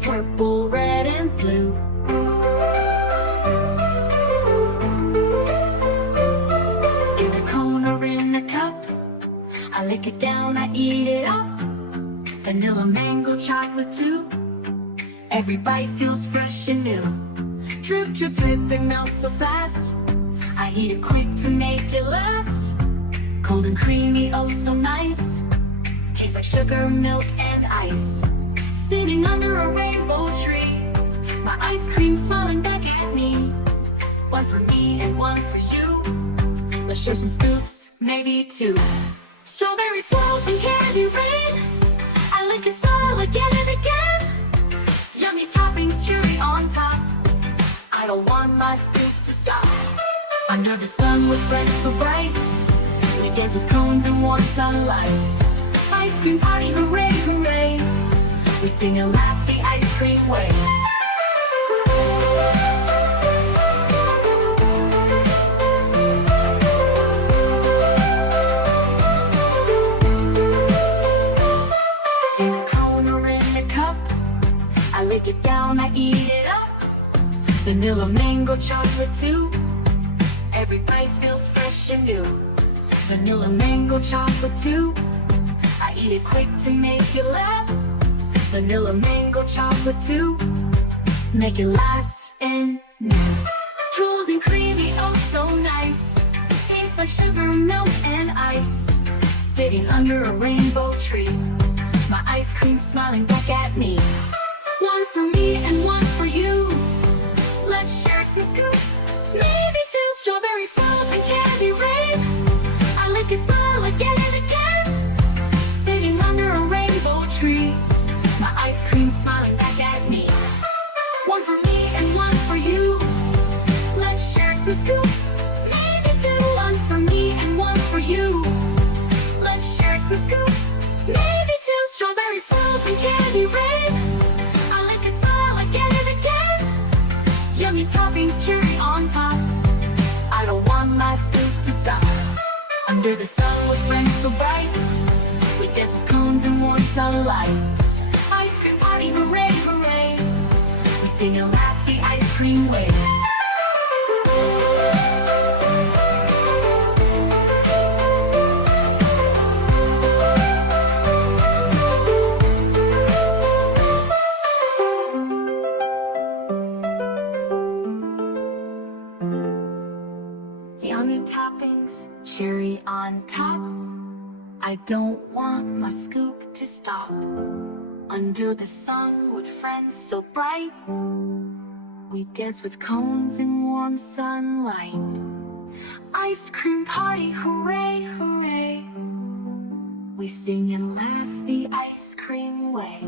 purple, red, and blue. In a cone or in a cup, I lick it down, I eat it up. Vanilla, mango, chocolate too. Every bite feels fresh and new. Drip, drip, drip, it melts so fast. I eat it quick to make it last. Cold and creamy, oh so nice. Tastes like sugar, milk, and ice. Sitting under a rainbow tree, my ice cream smiling back at me. One for me and one for you. Let's share some scoops, maybe two. Strawberry swirls and candy rain. I lick and smile again and again. Yummy toppings, cherry on top. I don't want my scoop to stop. Under the sun with friends so bright, we dance with cones and warm sunlight. Ice cream party, hooray, hooray. We sing and laugh the ice cream way. In a cone or in a cup, I lick it down, I eat it up. Vanilla, mango, chocolate too. Every bite feels fresh and new. Vanilla, mango, chocolate too. I eat it quick to make it laugh. Vanilla, mango, chocolate too. Make it last and new. Cold and creamy, oh so nice. Tastes like sugar, milk, and ice. Sitting under a rainbow tree, my ice cream smiling back at me. One for me and one for you. Let's share some scoops, maybe two. Strawberry swirls and candy rain. I lick and smile again and again. Sitting under a rainbow tree, my ice cream smiling back at me. One for me and one for you. Let's share some scoops, maybe two. One for me and one for you. Let's share some scoops, maybe two. Strawberry swirls and candy rain. I lick and smile again and again. Yummy toppings, cherry on top. I don't want my scoop to stop. Under the sun with friends so bright, we dance with cones and warm sunlight. Ice cream party, hooray, hooray. We sing and laugh the ice cream way. Yummy toppings, cherry on top. I don't want my scoop to stop. Under the sun with friends so bright, we dance with cones in warm sunlight. Ice cream party, hooray, hooray. We sing and laugh the ice cream way.